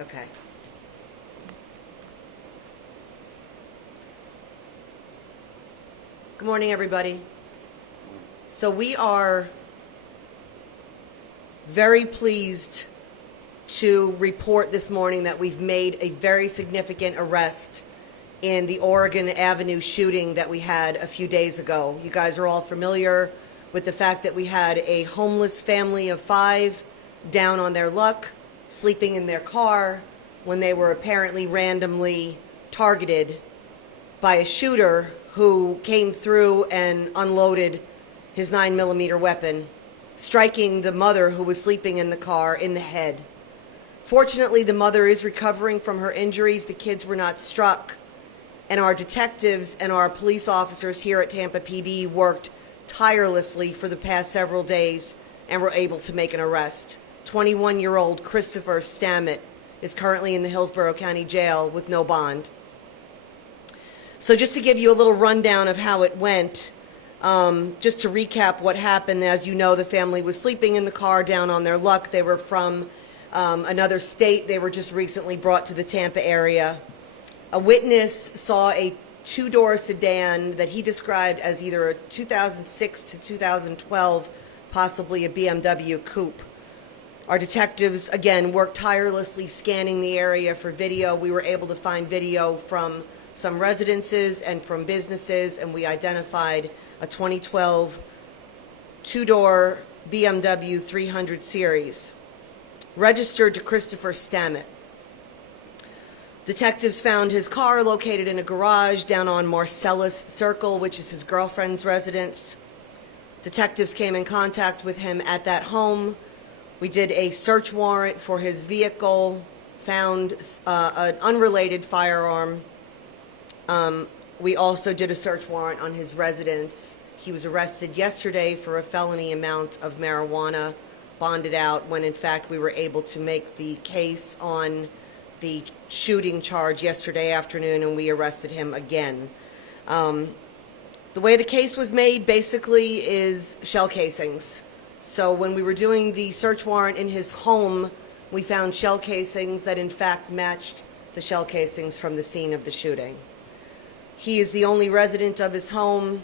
Okay. Good morning, everybody. So we are very pleased to report this morning that we've made a very significant arrest in the Oregon Avenue shooting that we had a few days ago. You guys are all familiar with the fact that we had a homeless family of 5 down on their luck, sleeping in their car when they were apparently randomly targeted by a shooter who came through and unloaded his 9mm weapon, striking the mother who was sleeping in the car in the head. Fortunately, the mother is recovering from her injuries. The kids were not struck. And our detectives and our police officers here at Tampa PD worked tirelessly for the past several days and were able to make an arrest. 21-year-old Christopher Stammet is currently in the Hillsborough County Jail with no bond. So just to give you a little rundown of how it went, just to recap what happened, as you know, the family was sleeping in the car down on their luck. They were from another state. They were just recently brought to the Tampa area. A witness saw a 2-door sedan that he described as either a 2006 to 2012, possibly a BMW coupe. Our detectives, again, worked tirelessly scanning the area for video. We were able to find video from some residences and from businesses, and we identified a 2012 2-door BMW 300 series, registered to Christopher Stammet. Detectives found his car located in a garage down on Marcellus Circle, which is his girlfriend's residence. Detectives came in contact with him at that home. We did a search warrant for his vehicle, found an unrelated firearm. We also did a search warrant on his residence. He was arrested yesterday for a felony amount of marijuana, bonded out, when in fact we were able to make the case on the shooting charge yesterday afternoon, and we arrested him again. The way the case was made basically is shell casings. So when we were doing the search warrant in his home, we found shell casings that in fact matched the shell casings from the scene of the shooting. He is the only resident of his home.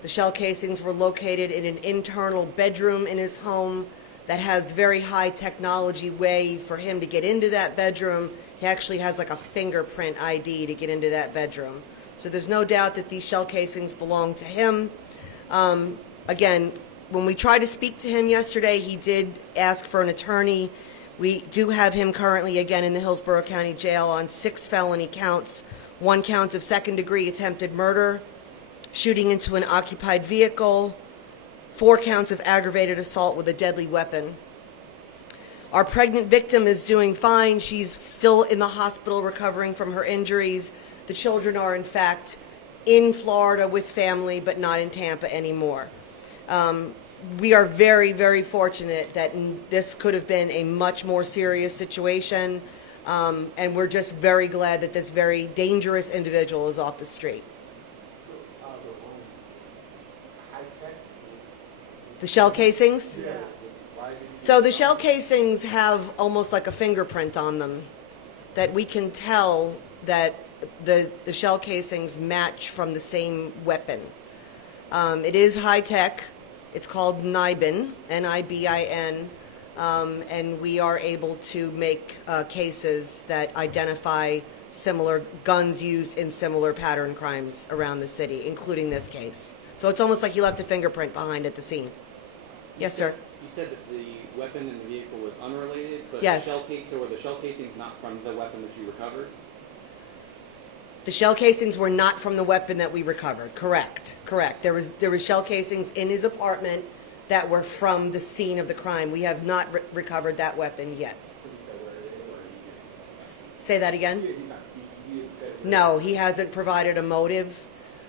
The shell casings were located in an internal bedroom in his home that has very high technology way for him to get into that bedroom. He actually has like a fingerprint ID to get into that bedroom. So there's no doubt that these shell casings belong to him. Again, when we tried to speak to him yesterday, he did ask for an attorney. We do have him currently again in the Hillsborough County Jail on 6 felony counts, 1 count of second-degree attempted murder, shooting into an occupied vehicle, 4 counts of aggravated assault with a deadly weapon. Our pregnant victim is doing fine. She's still in the hospital recovering from her injuries. The children are, in fact, in Florida with family, but not in Tampa anymore. We are very, very fortunate that this could have been a much more serious situation, and we're just very glad that this very dangerous individual is off the street. The shell casings? Yeah. So the shell casings have almost like a fingerprint on them that we can tell that the shell casings match from the same weapon. It is high tech. It's called NIBIN, N-I-B-I-N, and we are able to make cases that identify similar guns used in similar pattern crimes around the city, including this case. So it's almost like he left a fingerprint behind at the scene. Yes, sir. You said that the weapon in the vehicle was unrelated, but yes. Were the shell casings not from the weapon that you recovered? The shell casings were not from the weapon that we recovered. Correct. Correct. There was shell casings in his apartment that were from the scene of the crime. We have not recovered that weapon yet. Say that again? No, he hasn't provided a motive.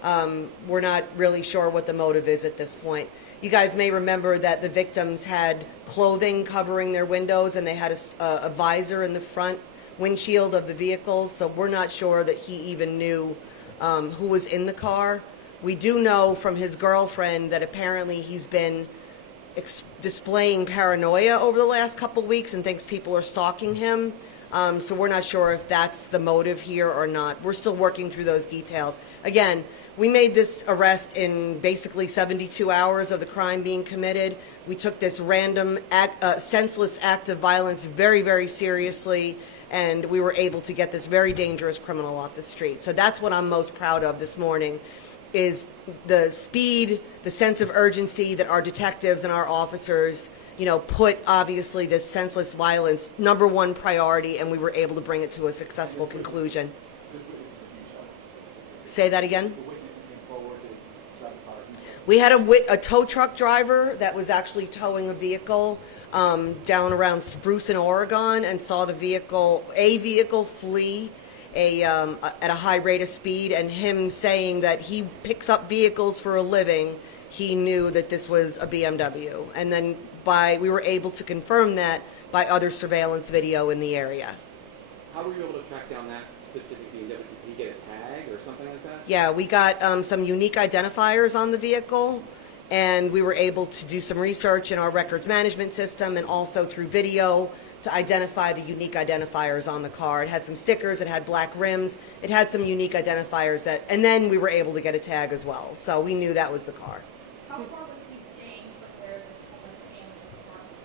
We're not really sure what the motive is at this point. You guys may remember that the victims had clothing covering their windows, and they had a visor in the front windshield of the vehicle, so we're not sure that he even knew who was in the car. We do know from his girlfriend that apparently he's been displaying paranoia over the last couple weeks and thinks people are stalking him. So we're not sure if that's the motive here or not. We're still working through those details. Again, we made this arrest in basically 72 hours of the crime being committed. We took this random, senseless act of violence very, very seriously, and we were able to get this very dangerous criminal off the street. So that's what I'm most proud of this morning, is the speed, the sense of urgency that our detectives and our officers, put obviously this senseless violence #1 priority, and we were able to bring it to a successful conclusion. Say that again? We had a tow truck driver that was actually towing a vehicle down around Spruce in Oregon, and saw a vehicle flee at a high rate of speed, and him saying that he picks up vehicles for a living, he knew that this was a BMW. And then we were able to confirm that by other surveillance video in the area. How were you able to track down that specific BMW? Did he get a tag or something like that? Yeah, we got some unique identifiers on the vehicle, and we were able to do some research in our records management system and also through video to identify the unique identifiers on the car. It had some stickers, it had black rims, it had some unique identifiers and then we were able to get a tag as well. So we knew that was the car. How far was he staying from where this homeless family's apartment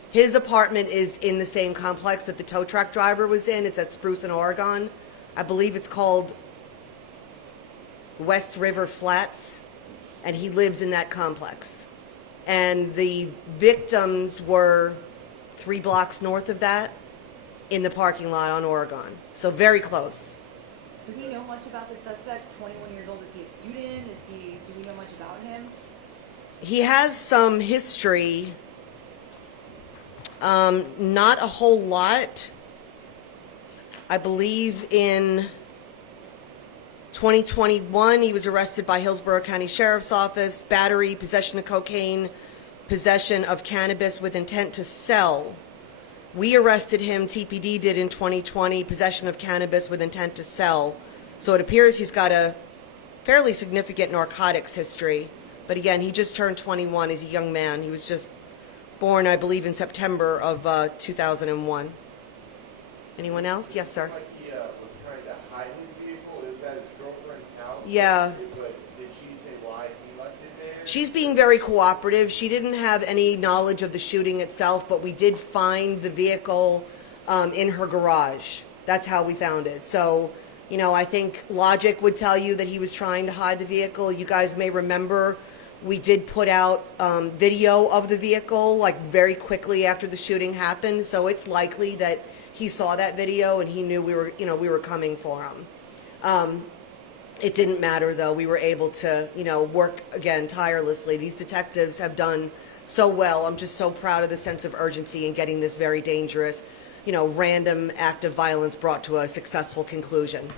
was? His apartment is in the same complex that the tow truck driver was in. It's at Spruce in Oregon. I believe it's called West River Flats, and he lives in that complex. And the victims were 3 blocks north of that in the parking lot on Oregon. So very close. Do we know much about the suspect? 21 years old. Is he a student? Do we know much about him? He has some history, not a whole lot. I believe in 2021, he was arrested by Hillsborough County Sheriff's Office, battery, possession of cocaine, possession of cannabis with intent to sell. We arrested him, TPD did in 2020, possession of cannabis with intent to sell. So it appears he's got a fairly significant narcotics history. But again, he just turned 21. He's a young man. He was just born, I believe, in September of 2001. Anyone else? Yes, sir. Like he was trying to hide his vehicle. It was at his girlfriend's house. Yeah. But did she say why he left it there? She's being very cooperative. She didn't have any knowledge of the shooting itself, but we did find the vehicle in her garage. That's how we found it. So, I think logic would tell you that he was trying to hide the vehicle. You guys may remember we did put out video of the vehicle like very quickly after the shooting happened. So it's likely that he saw that video and he knew we were coming for him. It didn't matter though. We were able to, work again tirelessly. These detectives have done so well. I'm just so proud of the sense of urgency in getting this very dangerous, random act of violence brought to a successful conclusion.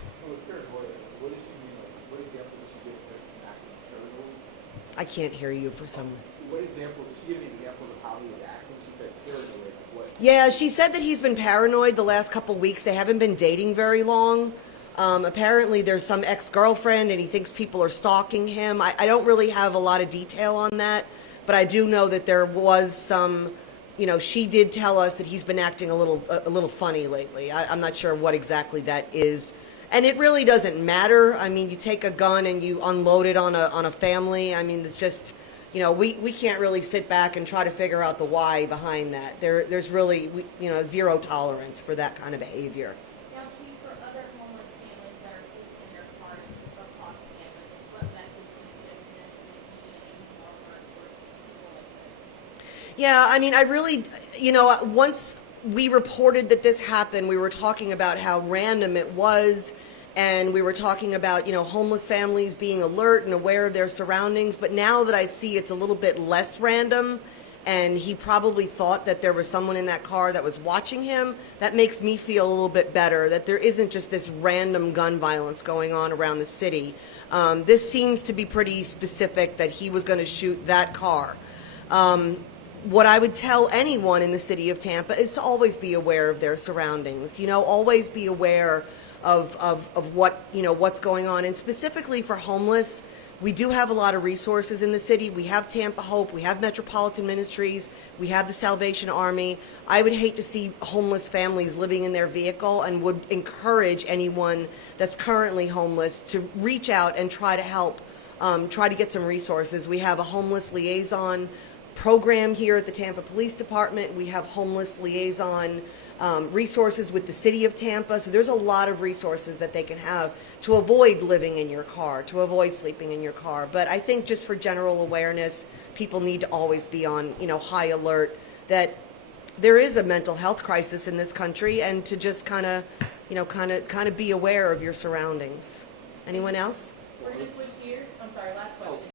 I can't hear you for some. What examples? Did she give any examples of how he was acting? She said paranoid. What? Yeah, she said that he's been paranoid the last couple weeks. They haven't been dating very long. Apparently there's some ex-girlfriend and he thinks people are stalking him. I don't really have a lot of detail on that, but I do know that there was some, she did tell us that he's been acting a little funny lately. I'm not sure what exactly that is. And it really doesn't matter. I mean, you take a gun and you unload it on a family. I mean, it's just, we can't really sit back and try to figure out the why behind that. There's really, zero tolerance for that kind of behavior. Now, Chief, for other homeless families that are sleeping in their cars across Tampa, just what message do you give to them to make any more work for people like this? Yeah, I mean, I really, once we reported that this happened, we were talking about how random it was, and we were talking about, homeless families being alert and aware of their surroundings. But now that I see it's a little bit less random, and he probably thought that there was someone in that car that was watching him, that makes me feel a little bit better, that there isn't just this random gun violence going on around the city. This seems to be pretty specific that he was going to shoot that car. What I would tell anyone in the city of Tampa is to always be aware of their surroundings, always be aware of what, what's going on. And specifically for homeless, We do have a lot of resources in the city. We have Tampa Hope, we have Metropolitan Ministries, we have the Salvation Army. I would hate to see homeless families living in their vehicle, and would encourage anyone that's currently homeless to reach out and try to help, try to get some resources. We have a homeless liaison program here at the Tampa Police Department. We have homeless liaison resources with the city of Tampa. So there's a lot of resources that they can have to avoid living in your car, to avoid sleeping in your car. But I think just for general awareness, people need to always be on, high alert that there is a mental health crisis in this country, and to just kind of be aware of your surroundings. Anyone else? We're gonna switch gears. I'm sorry, last question.